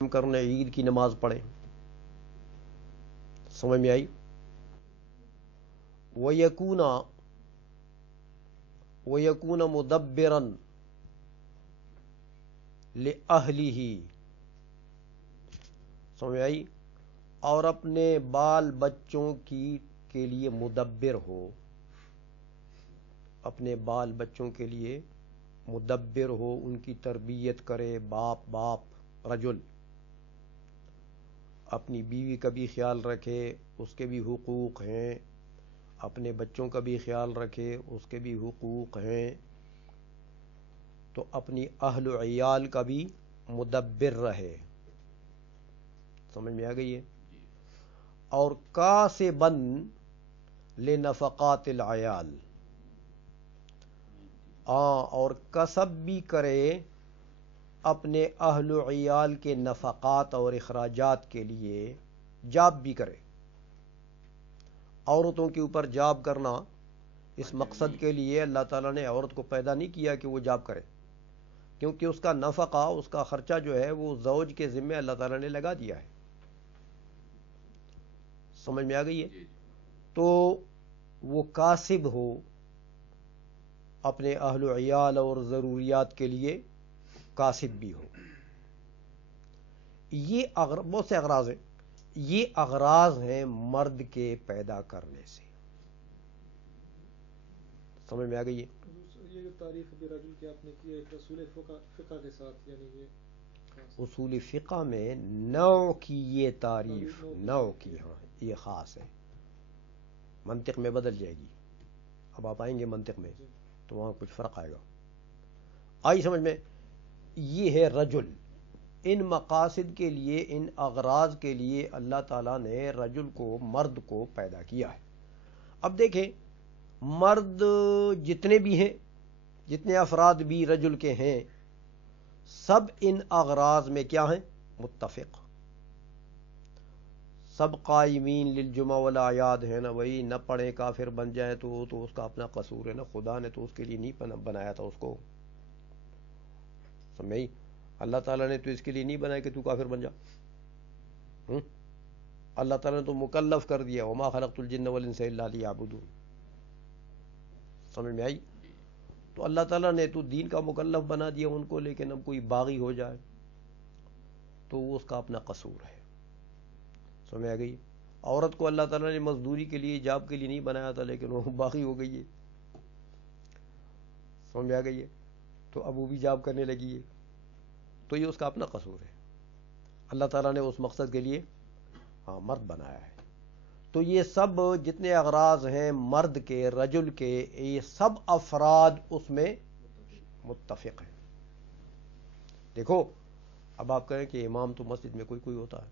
کرنے عید کی نماز پڑھیں. سمجھ میں آئی؟ وَيَكُونَ مُدَبِّرًا لِأَهْلِهِ. سمجھ میں آئی؟ اور اپنے بال بچوں کے لیے مدبر ہو، اپنے بال بچوں کے لیے مدبر ہو، ان کی تربیت کرے. باپ رجل اپنی بیوی کا بھی خیال رکھے، اس کے بھی حقوق ہیں، اپنے بچوں کا بھی خیال رکھے، اس کے بھی حقوق ہیں. تو اپنی اہل و عیال کا بھی مدبر رہے. سمجھ میں آ گئی ہے؟ اور کاسباً لنفقات العیال، اور کسب بھی کرے اپنے اہل و عیال کے نفقات اور اخراجات کے لیے، جاب بھی کرے. عورتوں کے اوپر جاب کرنا اس مقصد کے لیے اللہ تعالیٰ نے عورت کو پیدا نہیں کیا کہ وہ جاب کرے، کیونکہ اس کا نفقہ، اس کا خرچہ جو ہے وہ زوج کے ذمہ اللہ تعالیٰ نے لگا دیا ہے. سمجھ میں آ گئی ہے؟ تو وہ کاسب ہو، اپنے اہل و عیال اور ضروریات کے لیے کاسب بھی ہو. یہ بہت سے اغراض ہیں، یہ اغراض ہیں مرد کے پیدا کرنے سے. سمجھ میں آ گئی ہے؟ یہ جو تعریف برجل کی آپ نے کی ہے ایک اصول فقہ کے ساتھ، یعنی یہ اصول فقہ میں نوع کی یہ تعریف، نوع کی، ہاں یہ خاص ہے. منطق میں بدل جائے گی، اب آپ آئیں گے منطق میں تو وہاں کچھ فرق آئے گا. آئی سمجھ میں؟ یہ ہے رجل. ان مقاصد کے لیے، ان اغراض کے لیے اللہ تعالیٰ نے رجل کو، مرد کو پیدا کیا ہے. اب دیکھیں، مرد جتنے بھی ہیں، جتنے افراد بھی رجل کے ہیں، سب ان اغراض میں کیا ہیں؟ متفق. سب قائمین للجمعہ والاعیاد ہیں نا. وہی نہ پڑھے کافر بن جائے تو اس کا اپنا قصور ہے نا، خدا نے تو اس کے لیے نہیں بنایا تھا اس کو. سمجھ؟ اللہ تعالیٰ نے تو اس کے لیے نہیں بنایا کہ تو کافر بن جا. اللہ تعالیٰ نے تو مکلف کر دیا، وما خلقت الجن والانس الا لیعبدون. سمجھ میں آئی؟ تو اللہ تعالیٰ نے تو دین کا مکلف بنا دیا ان کو، لیکن اب کوئی باغی ہو جائے تو وہ اس کا اپنا قصور ہے. سمجھ آ گئی؟ عورت کو اللہ تعالیٰ نے مزدوری کے لیے، جاب کے لیے نہیں بنایا تھا، لیکن وہ باغی ہو گئی ہے. سمجھ آ گئی ہے؟ تو اب وہ بھی جاب کرنے لگی ہے، تو یہ اس کا اپنا قصور ہے. اللہ تعالیٰ نے اس مقصد کے لیے مرد بنایا ہے. تو یہ سب جتنے اغراض ہیں مرد کے، رجل کے، یہ سب افراد اس میں متفق ہیں. دیکھو، اب آپ کہیں کہ امام تو مسجد میں کوئی ہوتا ہے،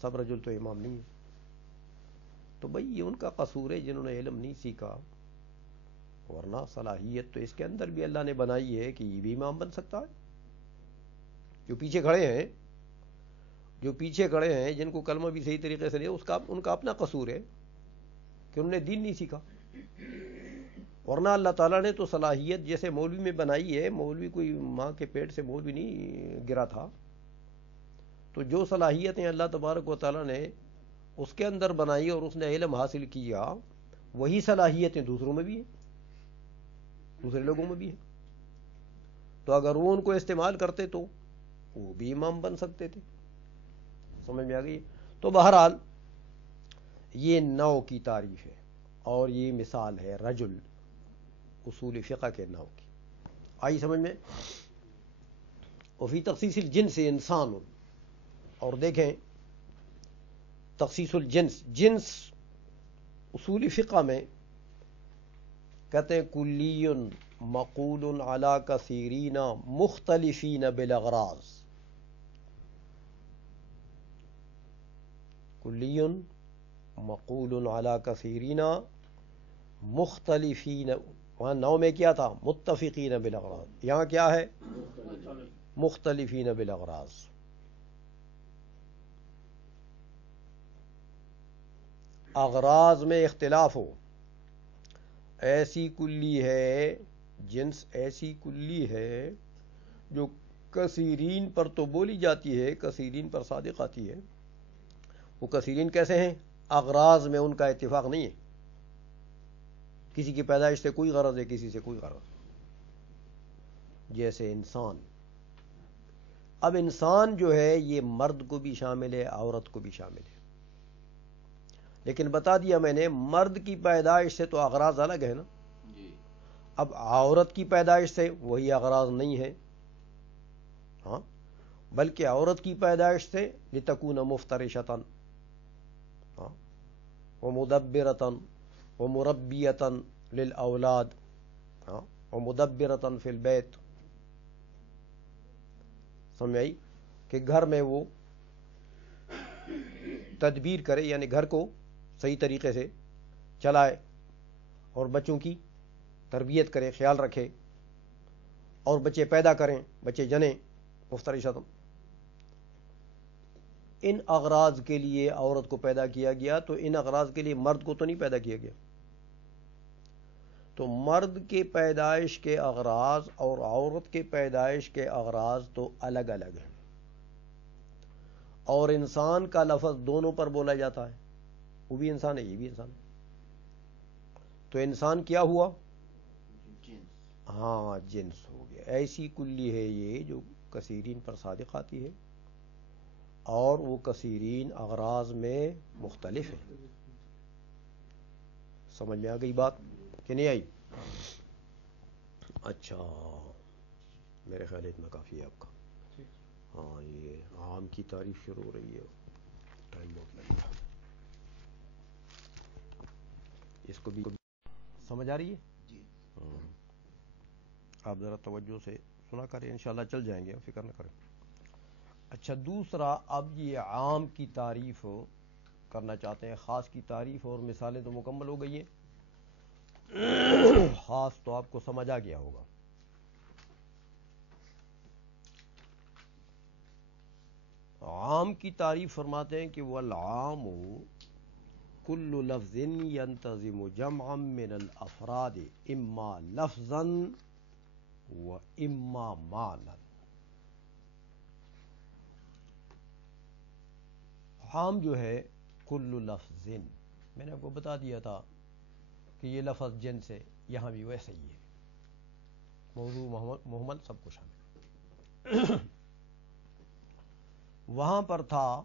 سب رجل تو امام نہیں ہے. تو بھئی یہ ان کا قصور ہے جنہوں نے علم نہیں سیکھا، ورنہ صلاحیت تو اس کے اندر بھی اللہ نے بنائی ہے کہ یہ بھی امام بن سکتا ہے. جو پیچھے کھڑے ہیں جن کو کلمہ بھی صحیح طریقے سے نہیں، ان کا اپنا قصور ہے کہ انہوں نے دین نہیں سیکھا. ورنہ اللہ تعالیٰ نے تو صلاحیت جیسے مولوی میں بنائی ہے، مولوی کوئی ماں کے پیٹ سے مولوی نہیں گرا تھا. تو جو صلاحیتیں اللہ تبارک و تعالیٰ نے اس کے اندر بنائی اور اس نے علم حاصل کیا، وہی صلاحیتیں دوسروں میں بھی ہیں، دوسرے لوگوں میں بھی ہیں. تو اگر وہ ان کو استعمال کرتے تو وہ بھی امام بن سکتے تھے. سمجھ میں آ گئی؟ تو بہرحال یہ نوع کی تعریف ہے، اور یہ مثال ہے رجل، اصول فقہ کے نوع کی. آئی سمجھ میں؟ وفی تخصیص الجنس انسان، اور دیکھیں تخصیص الجنس، جنس اصول فقہ میں کہتے ہیں کلی مقول علی کثیرین مختلفین بالاغراض. کلی مقول علی کثیرین مختلفین، وہاں نو میں کیا تھا؟ متفقین بالاغراض. یہاں کیا ہے؟ مختلفین بالاغراض. اغراض میں اختلاف ہو، ایسی کلی ہے، جنس ایسی کلی ہے جو کثیرین پر تو بولی جاتی ہے، کثیرین پر صادق آتی ہے. وہ کثیرین کیسے ہیں؟ اغراض میں ان کا اتفاق نہیں ہے. کسی کی پیدائش سے کوئی غرض ہے، کسی سے کوئی غرض. جیسے انسان، اب انسان جو ہے یہ مرد کو بھی شامل ہے، عورت کو بھی شامل ہے. لیکن بتا دیا میں نے مرد کی پیدائش سے تو اغراض الگ ہے نا. اب عورت کی پیدائش سے وہی اغراض نہیں ہے، ہاں، بلکہ عورت کی پیدائش سے لتکون مفترشتن، ہاں، ومدبرتن ومربیتن للاولاد، ہاں، ومدبرتن فی البیت. سمجھ آئی کہ گھر میں وہ تدبیر کرے، یعنی گھر کو صحیح طریقے سے چلائے اور بچوں کی تربیت کرے، خیال رکھے، اور بچے پیدا کریں، بچے جنیں. مفترشتن، ان اغراض کے لیے عورت کو پیدا کیا گیا، تو ان اغراض کے لیے مرد کو تو نہیں پیدا کیا گیا. تو مرد کے پیدائش کے اغراض اور عورت کے پیدائش کے اغراض تو الگ الگ ہیں. اور انسان کا لفظ دونوں پر بولا جاتا ہے، وہ بھی انسان ہے، یہ بھی انسان ہے. تو انسان کیا ہوا؟ ہاں، جنس ہو گیا. ایسی کلی ہے یہ جو کثیرین پر صادق آتی ہے، اور وہ کثیرین اغراض میں مختلف ہیں. سمجھ میں آ گئی بات کہ نہیں آئی؟ اچھا، میرے خیال اتنا کافی ہے آپ کا. ہاں، یہ عام کی تعریف شروع ہو رہی ہے، ٹائم بہت لگے گا. اس کو بھی سمجھ آ رہی ہے؟ آپ ذرا توجہ سے سنا کریں، انشاءاللہ چل جائیں گے، فکر نہ کریں. اچھا، دوسرا، اب یہ عام کی تعریف کرنا چاہتے ہیں، خاص کی تعریف اور مثالیں تو مکمل ہو گئی ہیں. خاص تو آپ کو سمجھ آ گیا ہوگا. عام کی تعریف فرماتے ہیں کہ والعام کل لفظ ينتظم جمعا من الافراد اما لفظا و اما معنی. عام جو ہے کل لفظ، میں نے آپ کو بتا دیا تھا کہ یہ لفظ جنس ہے، یہاں بھی ویسے ہی ہے، موضوع محمل سب کو شامل. وہاں پر تھا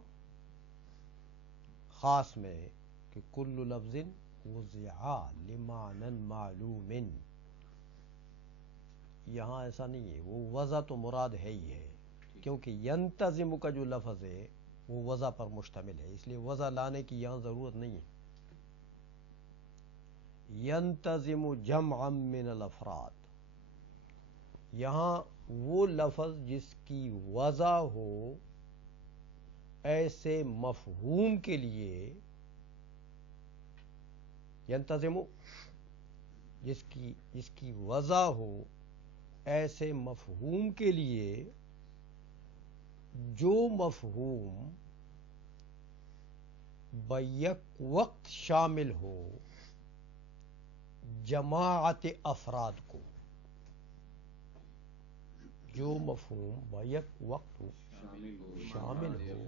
خاص میں کہ کل لفظ وضع لمعنى معلوم. یہاں ایسا نہیں ہے، وہ وضع تو مراد ہے ہی ہے، کیونکہ ینتظم کا جو لفظ ہے وہ وضع پر مشتمل ہے، اس لیے وضع لانے کی یہاں ضرورت نہیں ہے. ینتظم جمعا من الافراد، یہاں وہ لفظ جس کی وضع ہو ایسے مفہوم کے لیے، ینتظم جس کی وضع ہو ایسے مفہوم کے لیے جو مفہوم بیک وقت شامل ہو جماعت افراد کو، جو مفہوم بیک وقت شامل ہو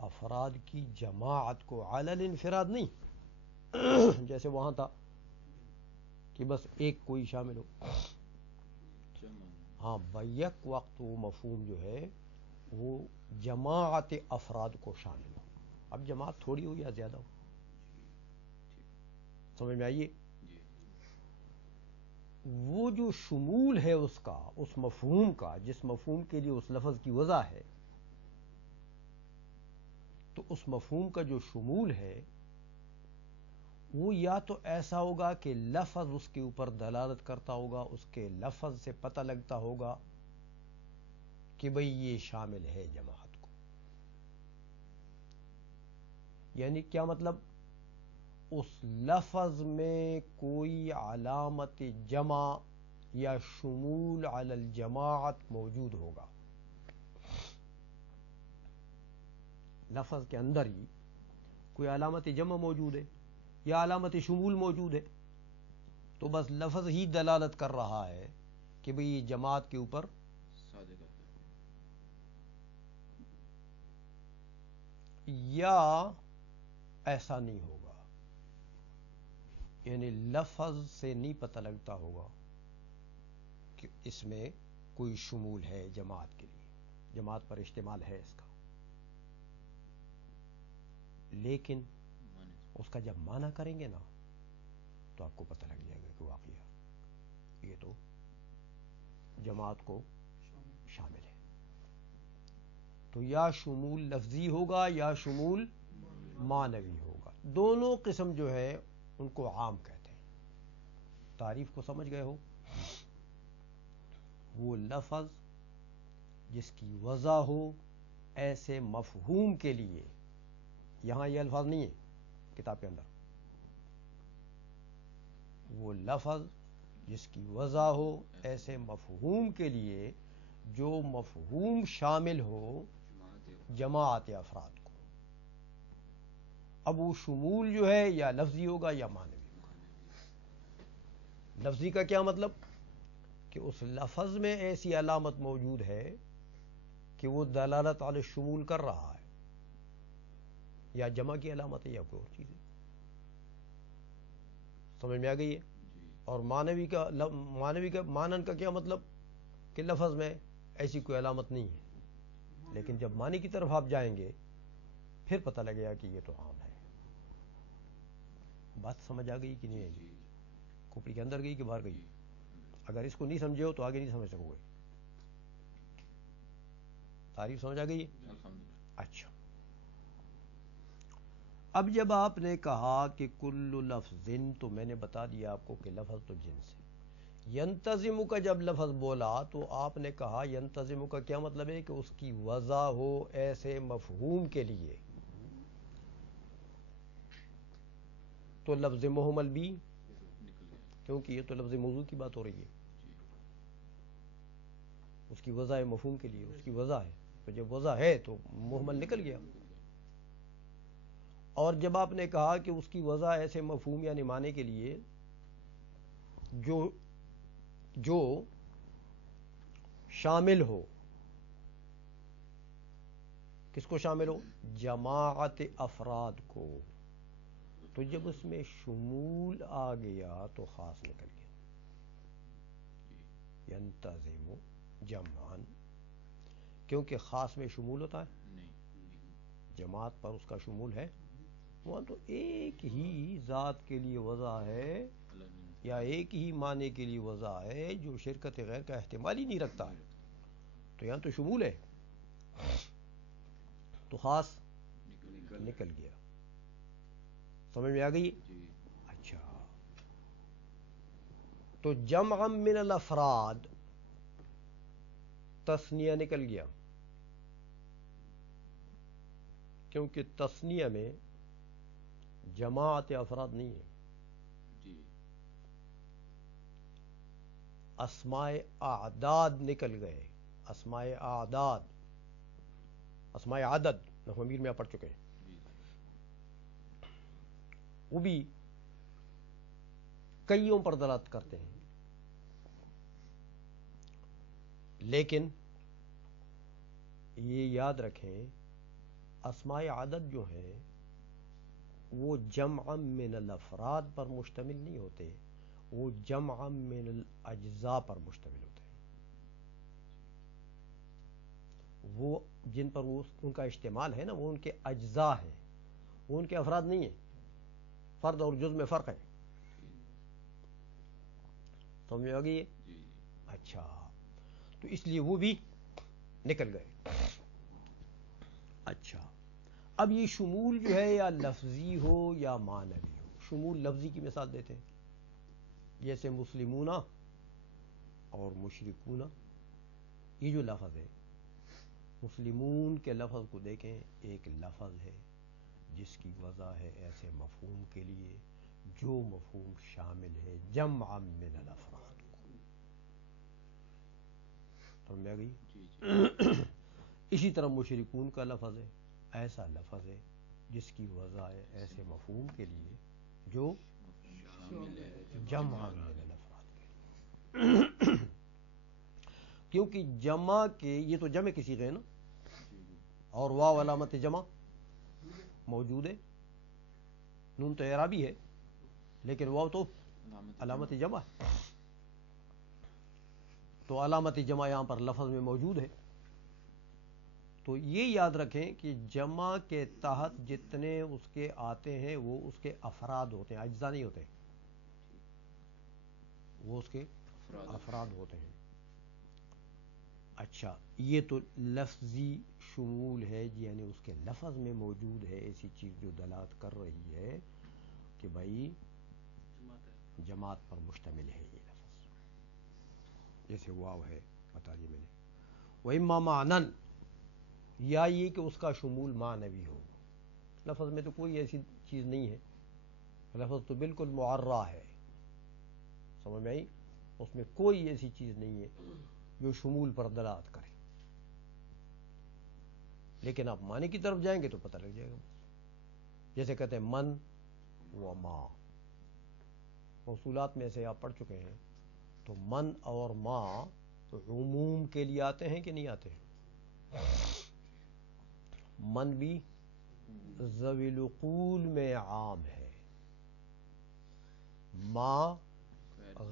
افراد کی جماعت کو، علی الانفراد نہیں، جیسے وہاں تھا کہ بس ایک کوئی شامل ہو. ہاں، بیک وقت وہ مفہوم جو ہے وہ جماعت افراد کو شامل ہو. اب جماعت تھوڑی ہو یا زیادہ ہو، سمجھ میں آئیے؟ وہ جو شمول ہے اس کا، اس مفہوم کا، جس مفہوم کے لیے اس لفظ کی وضع ہے، تو اس مفہوم کا جو شمول ہے وہ یا تو ایسا ہوگا کہ لفظ اس کے اوپر دلالت کرتا ہوگا، اس کے لفظ سے پتہ لگتا ہوگا کہ بھئی یہ شامل ہے جماعت کو. یعنی کیا مطلب؟ اس لفظ میں کوئی علامت جمع یا شمول علی الجماعت موجود ہوگا، لفظ کے اندر ہی کوئی علامت جمع موجود ہے یا علامت شمول موجود ہے، تو بس لفظ ہی دلالت کر رہا ہے کہ بھئی یہ جماعت کے اوپر یا ایسا نہیں ہوگا، یعنی لفظ سے نہیں پتہ لگتا ہوگا کہ اس میں کوئی شمول ہے جماعت کے لیے، جماعت پر اشتمال ہے اس کا، لیکن اس کا جب معنی کریں گے نا تو آپ کو پتہ لگ جائے گا کہ واقعہ یہ تو جماعت کو شامل ہے۔ تو یا شمول لفظی ہوگا یا شمول معنوی ہوگا، دونوں قسم جو ہے ان کو عام کہتے ہیں۔ تعریف کو سمجھ گئے ہو؟ وہ لفظ جس کی وضع ہو ایسے مفہوم کے لیے، یہاں یہ الفاظ نہیں ہے کتاب کے اندر، وہ لفظ جس کی وضع ہو ایسے مفہوم کے لیے جو مفہوم شامل ہو جماعت افراد کو۔ اب وہ شمول جو ہے یا لفظی ہوگا یا معنوی ہوگا۔ لفظی کا کیا مطلب؟ کہ اس لفظ میں ایسی علامت موجود ہے کہ وہ دلالت علی الشمول کر رہا ہے، یا جمع کی علامت ہے یا کوئی اور چیز ہے۔ سمجھ میں آ گئی ہے؟ اور معنوی کا مانن کا کیا مطلب؟ کہ لفظ میں ایسی کوئی علامت نہیں ہے، لیکن جب معنی کی طرف آپ جائیں گے پھر پتہ لگے گا کہ یہ تو عام ہے۔ بات سمجھ آ گئی کہ نہیں آئی؟ کھوپڑی کے اندر گئی کہ باہر گئی؟ اگر اس کو نہیں سمجھے ہو تو آگے نہیں سمجھ سکو گے۔ تعریف سمجھ آ گئی؟ اچھا، اب جب آپ نے کہا کہ کل لفظ، تو میں نے بتا دیا آپ کو کہ لفظ تو جنس ہے۔ ینتظم کا جب لفظ بولا تو آپ نے کہا ینتظم کا کیا مطلب ہے؟ کہ اس کی وضع ہو ایسے مفہوم کے لیے، تو لفظ محمل بھی، کیونکہ یہ تو لفظ موضوع کی بات ہو رہی ہے، اس کی وضع ہے مفہوم کے لیے، اس کی وضع ہے، تو جب وضع ہے تو محمل نکل گیا۔ اور جب آپ نے کہا کہ اس کی وضع ایسے مفہوم یعنی معنی کے لیے جو شامل ہو، کس کو شامل ہو؟ جماعت افراد کو، تو جب اس میں شمول آ گیا تو خاص نکل گیا۔ ینتظم جمعاً، کیونکہ خاص میں شمول ہوتا ہے، جماعت پر اس کا شمول ہے، وہاں تو ایک ہی ذات کے لیے وضع ہے یا ایک ہی معنی کے لیے وضع ہے جو شرکت غیر کا احتمال ہی نہیں رکھتا ہے، تو یہاں تو شمول ہے تو خاص نکل گیا۔ سمجھ میں آ گئی؟ اچھا، تو جمع من الافراد تثنیہ نکل گیا، کیونکہ تثنیہ میں جماعت افراد نہیں ہے، اسماء اعداد نکل گئے، اسماء اعداد، اسماء عدد نحو امیر میں آپ پڑھ چکے ہیں، وہ بھی کئیوں پر دلالت کرتے ہیں، لیکن یہ یاد رکھیں اسماء عدد جو ہیں وہ جمع من الافراد پر مشتمل نہیں ہوتے، وہ جمع من الاجزاء پر مشتمل ہوتے ہیں۔ وہ جن پر ان کا اشتمال ہے نا وہ ان کے اجزاء ہیں، وہ ان کے افراد نہیں ہیں۔ فرد اور جز میں فرق ہے، سمجھ آ گئی ہے؟ اچھا، تو اس لیے وہ بھی نکل گئے۔ اچھا، اب یہ شمول جو ہے یا لفظی ہو یا معنوی ہو، شمول لفظی کی مثال دیتے ہیں، جیسے مسلمون اور مشرکون، یہ جو لفظ ہے، مسلمون کے لفظ کو دیکھیں، ایک لفظ ہے جس کی وضع ہے ایسے مفہوم کے لیے جو مفہوم شامل ہے جمع من الافراد کو، سمجھ آ گئی؟ اسی طرح مشرکون کا لفظ ہے، ایسا لفظ ہے جس کی وضع ہے ایسے مفہوم کے لیے جو جمع من الافراد کے لیے، کیونکہ جمع کے یہ تو جمع کسی غیر نا، اور واو علامت جمع موجود ہے، نون تو اعرابی ہے لیکن واو تو علامت جمع ہے، تو علامت جمع یہاں پر لفظ میں موجود ہے. تو یہ یاد رکھیں کہ جمع کے تحت جتنے اس کے آتے ہیں وہ اس کے افراد ہوتے ہیں، اجزاء نہیں ہوتے، وہ اس کے افراد ہوتے ہیں. اچھا، یہ تو لفظی شمول ہے، یعنی اس کے لفظ میں موجود ہے ایسی چیز جو دلالت کر رہی ہے کہ بھائی جماعت پر مشتمل ہے یہ لفظ، جیسے واو ہے بتا دی میں نے. وَإِمَّا مَعْنًا، یا یہ کہ اس کا شمول معنوی ہو. لفظ میں تو کوئی ایسی چیز نہیں ہے، لفظ تو بالکل معرہ ہے، سمجھ میں آئی، اس میں کوئی ایسی چیز نہیں ہے جو شمول پر دلالت کرے. لیکن آپ معنی کی طرف جائیں گے تو پتہ لگ جائے گا. جیسے کہتے ہیں من و ما، موصولات میں سے آپ پڑھ چکے ہیں، تو من اور ما تو عموم کے لیے آتے ہیں کہ نہیں آتے ہیں؟ من بھی ذوی العقول میں عام ہے، ما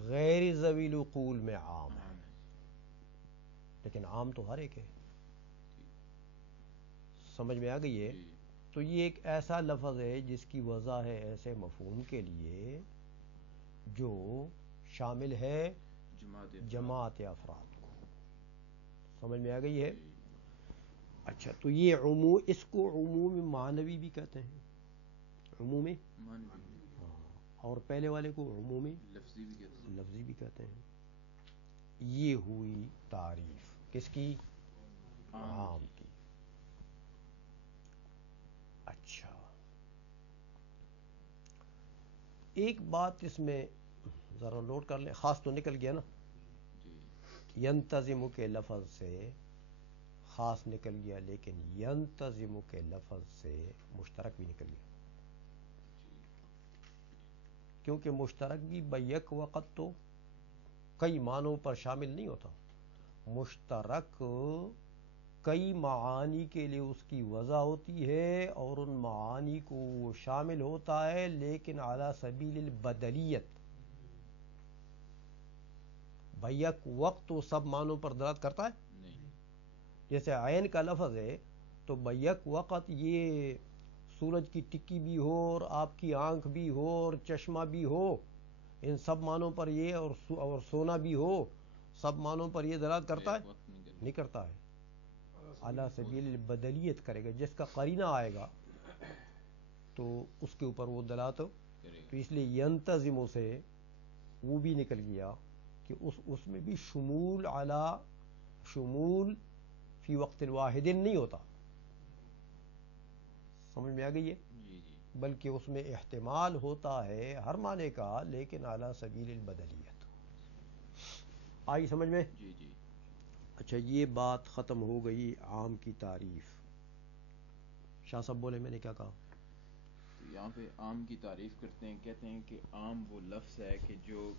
غیر ذوی العقول میں عام ہے، لیکن عام تو ہر ایک ہے. سمجھ میں آ گئی ہے؟ تو یہ ایک ایسا لفظ ہے جس کی وضع ہے ایسے مفہوم کے لیے جو شامل ہے جماعت افراد کو. سمجھ میں آ گئی ہے؟ اچھا، تو یہ اس کو عموم معنوی بھی کہتے ہیں، عمومی، اور پہلے والے کو عمومی لفظی بھی کہتے ہیں. یہ ہوئی تعریف کس کی؟ عام کی. اچھا، ایک بات اس میں ذرا نوٹ کر لیں، خاص تو نکل گیا نا، ینتظم کے لفظ سے خاص نکل گیا، لیکن ینتظم کے لفظ سے مشترک بھی نکل گیا، کیونکہ مشترک بھی بیک وقت تو کئی معنوں پر شامل نہیں ہوتا. مشترک کئی معانی کے لیے اس کی وضع ہوتی ہے اور ان معانی کو وہ شامل ہوتا ہے، لیکن علی سبیل البدلیت. بیک وقت تو سب معنوں پر دلالت کرتا ہے نہیں. جیسے عین کا لفظ ہے تو بیک وقت یہ سورج کی ٹکی بھی ہو اور آپ کی آنکھ بھی ہو اور چشمہ بھی ہو، ان سب معنوں پر یہ، اور سونا بھی ہو، سب معنوں پر یہ دلالت کرتا ہے نہیں کرتا ہے. علی سبیل البدلیت کرے گا، جس کا قرینہ آئے گا تو اس کے اوپر وہ دلالت. تو اس لیے ینتظم سے وہ بھی نکل گیا کہ اس میں بھی شمول فی وقت واحد نہیں ہوتا. سمجھ میں آ گئی ہے؟ بلکہ اس میں احتمال ہوتا ہے ہر معنی کا، لیکن اعلی سبیل البدلیت. آئی سمجھ میں؟ اچھا، یہ بات ختم ہو گئی عام کی تعریف. شاہ صاحب بولے میں نے کیا کہا؟ تو یہاں پہ عام کی تعریف کرتے ہیں، کہتے ہیں کہ عام وہ لفظ ہے کہ جو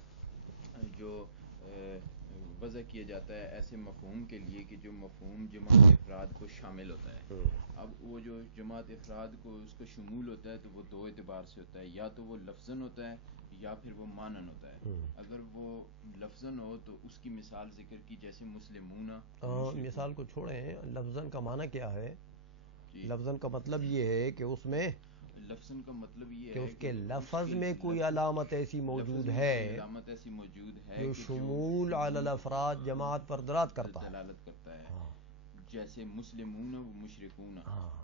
وضع کیا جاتا ہے ایسے مفہوم کے لیے کہ جو مفہوم جماعت افراد کو شامل ہوتا ہے. اب وہ جو جماعت افراد کو اس کا شمول ہوتا ہے تو وہ دو اعتبار سے ہوتا ہے، یا تو وہ لفظاً ہوتا ہے یا پھر وہ معنن ہوتا ہے. اگر وہ لفظاً ہو تو اس کی مثال ذکر کی، جیسے مسلمون. مثال کو چھوڑیں، لفظاً کا معنی کیا ہے؟ لفظاً کا مطلب یہ ہے کہ اس میں لفظاً کا مطلب یہ کہ ہے اس کے لفظ میں کوئی علامت ایسی موجود ہے جو شمول علی الافراد جماعت پر دلالت کرتا ہے. جیسے مسلمون و مشرکون،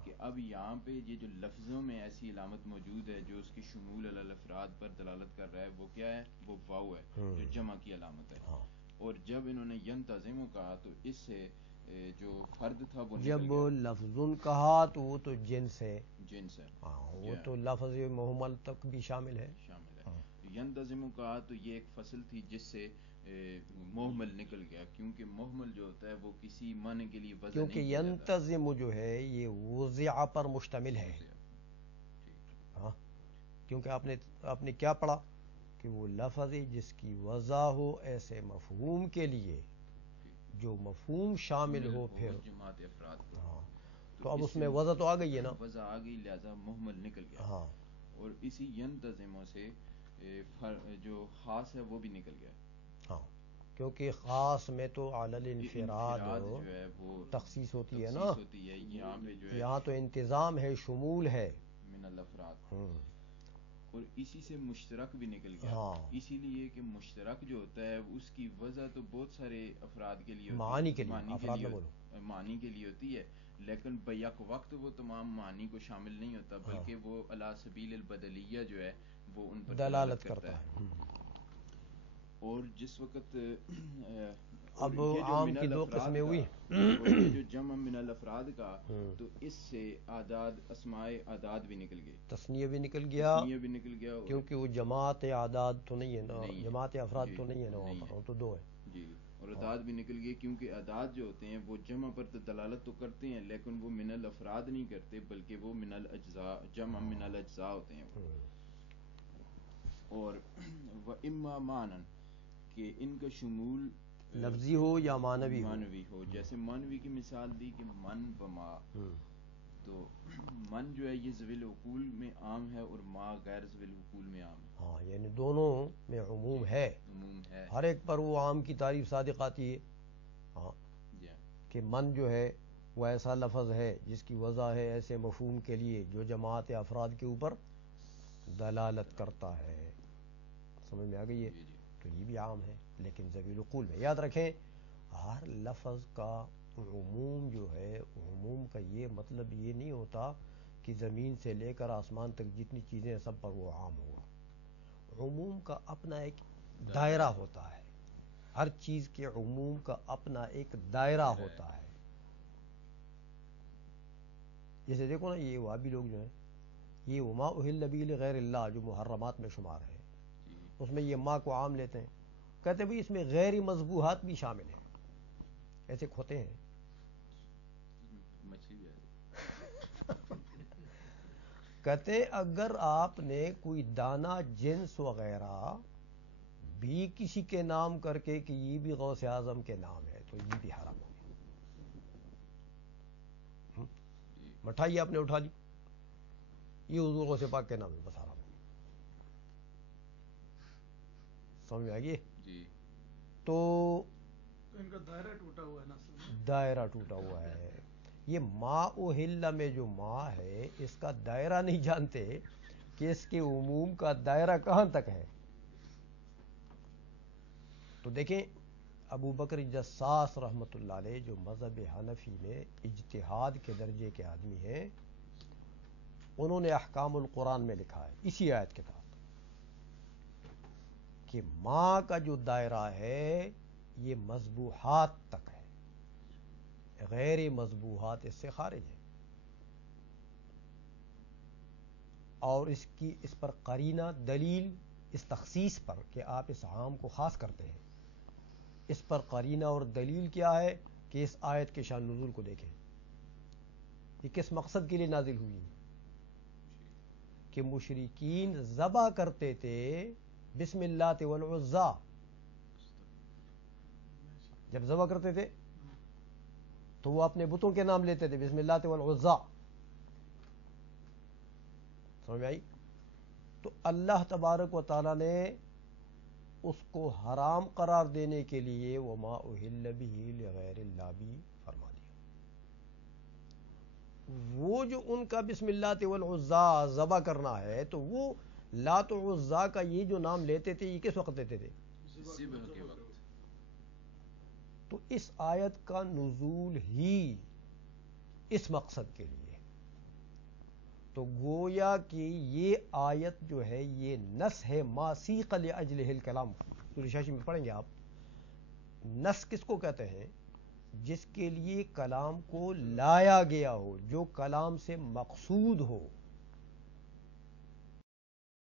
کہ اب یہاں پہ یہ جو لفظوں میں ایسی علامت موجود ہے جو اس کی شمول علی الافراد پر دلالت کر رہا ہے، وہ کیا ہے؟ وہ واو ہے جو جمع کی علامت ہے. اور جب انہوں نے ینتظم کہا تو اس سے جو فرد تھا وہ جب لفظ کہا تو وہ تو جنس ہے، وہ تو لفظ محمل تک بھی شامل ہے. ینتظم کہا تو یہ ایک فصل تھی جس سے محمل نکل گیا، کیونکہ محمل جو ہوتا ہے وہ کسی معنی کے لیے وضع نہیں کیا جاتا. کیونکہ ینتظم جو ہے یہ وضع پر مشتمل ہے. ہاں، کیونکہ آپ نے کیا پڑھا کہ وہ لفظ جس کی وضع ہو ایسے مفہوم کے لیے جو مفہوم شامل ہو پھر جماعت افراد. ہاں، تو تو اب اس میں وضع تو آ گئی ہے نا، وضع آ گئی، لہذا محمل نکل گیا. ہاں، اور اسی ینتظموں سے جو خاص ہے وہ بھی نکل گیا. ہاں، کیونکہ خاص میں تو علی الانفراد جو ہے وہ تخصیص ہوتی ہے نا، تخصیص ہوتی ہے. یہاں پہ جو ہے یہاں تو انتظام ہے، شمول ہے. من الافراد. اور اسی سے مشترک بھی نکل گیا. ہاں، اسی لیے کہ مشترک جو ہوتا ہے اس کی وضع تو بہت سارے افراد کے لیے معانی کے لیے، افراد نہ بولو، معنی کے لیے ہوتی ہے، لیکن بیک وقت وہ تمام معنی کو شامل نہیں ہوتا، بلکہ وہ علی سبیل البدلیہ جو ہے وہ ان پر دلالت کرتا ہے. اور جس وقت اب عام کی دو قسمیں ہوئی، یہ جو جمع من الافراد کا، تو اس سے اعداد، اسماء اعداد بھی نکل گئے، تثنیہ بھی نکل گیا، کیونکہ وہ جماعت اعداد تو نہیں ہے نا، جماعت افراد تو نہیں ہے نا وہاں پر، وہ تو دو ہے. جی، اور اعداد بھی نکل گئے، کیونکہ اعداد جو ہوتے ہیں وہ جمع پر دلالت تو کرتے ہیں، لیکن وہ من الافراد نہیں کرتے، بلکہ وہ من الاجزاء، جمع من الاجزاء ہوتے ہیں. اور وَإِمَّا مَعْنًا، کہ ان کا شمول لفظی ہو یا معنوی ہو. جیسے معنوی کی مثال دی کہ من و ما، تو من جو ہے یہ ذوی العقول میں عام ہے اور ما غیر ذوی العقول میں عام ہے. ہاں، یعنی دونوں میں عموم ہے، ہر ایک پر وہ عام کی تعریف صادق آتی ہے. ہاں، کہ من جو ہے وہ ایسا لفظ ہے جس کی وضع ہے ایسے مفہوم کے لیے جو جماعت افراد کے اوپر دلالت کرتا ہے. سمجھ میں آ گئی ہے؟ تو یہ بھی عام ہے، لیکن ذوی العقول میں. یاد رکھیں ہر لفظ کا عموم جو ہے، عموم کا یہ مطلب یہ نہیں ہوتا کہ زمین سے لے کر آسمان تک جتنی چیزیں ہیں سب پر وہ عام ہوگا. عموم کا اپنا ایک دائرہ ہوتا ہے، ہر چیز کے عموم کا اپنا ایک دائرہ ہوتا ہے. جیسے دیکھو نا یہ وہابی لوگ جو ہیں، یہ وما اہل به لغیر اللہ جو محرمات میں شمار ہے، اس میں یہ ماں کو عام لیتے ہیں، کہتے ہیں بھئی اس میں غیر مذبوحات بھی شامل ہیں. ایسے کھوتے ہیں. کہتے ہیں اگر آپ نے کوئی دانہ جنس وغیرہ بھی کسی کے نام کر کے کہ یہ بھی غوث اعظم کے نام ہے تو یہ بھی حرام ہو گیا. مٹھائی آپ نے اٹھا لی، یہ حضور غوث پاک کے نام ہے، بس حرام ہو گیا. سمجھ میں آئیے؟ تو ان کا دائرہ ٹوٹا ہوا ہے نا، دائرہ ٹوٹا ہوا ہے. یہ ما اہل میں جو ما ہے اس کا دائرہ نہیں جانتے کہ اس کے عموم کا دائرہ کہاں تک ہے. تو دیکھیں ابو بکر جساس رحمۃ اللہ علیہ جو مذہب حنفی میں اجتہاد کے درجے کے آدمی ہیں، انہوں نے احکام القرآن میں لکھا ہے اسی آیت کے تحت کہ ما کا جو دائرہ ہے یہ مذبوحات تک ہے، غیر مذبوحات اس سے خارج ہے. اور اس پر قرینہ دلیل، اس تخصیص پر کہ آپ اس عام کو خاص کرتے ہیں، اس پر قرینہ اور دلیل کیا ہے کہ اس آیت کے شان نزول کو دیکھیں. یہ کس مقصد کے لیے نازل ہوئی؟ کہ مشرکین ذبح کرتے تھے بسم اللہ والعزا. جب ذبح کرتے تھے تو وہ اپنے بتوں کے نام لیتے تھے، بسم اللہ والعزا. سمجھ میں آئی؟ تو اللہ تبارک و تعالی نے اس کو حرام قرار دینے کے لیے وما اہل به لغیر اللہ بھی فرما دیا. وہ جو ان کا بسم اللہ والعزا ذبح کرنا ہے تو وہ لات و عزا کا یہ جو نام لیتے تھے یہ کس وقت لیتے تھے؟ تو اس آیت کا نزول ہی اس مقصد کے لیے. تو گویا کہ یہ آیت جو ہے یہ نص ہے ما سیق لاجلہ الکلام. سورہ شاشی میں پڑھیں گے آپ. نص کس کو کہتے ہیں؟ جس کے لیے کلام کو لایا گیا ہو، جو کلام سے مقصود ہو.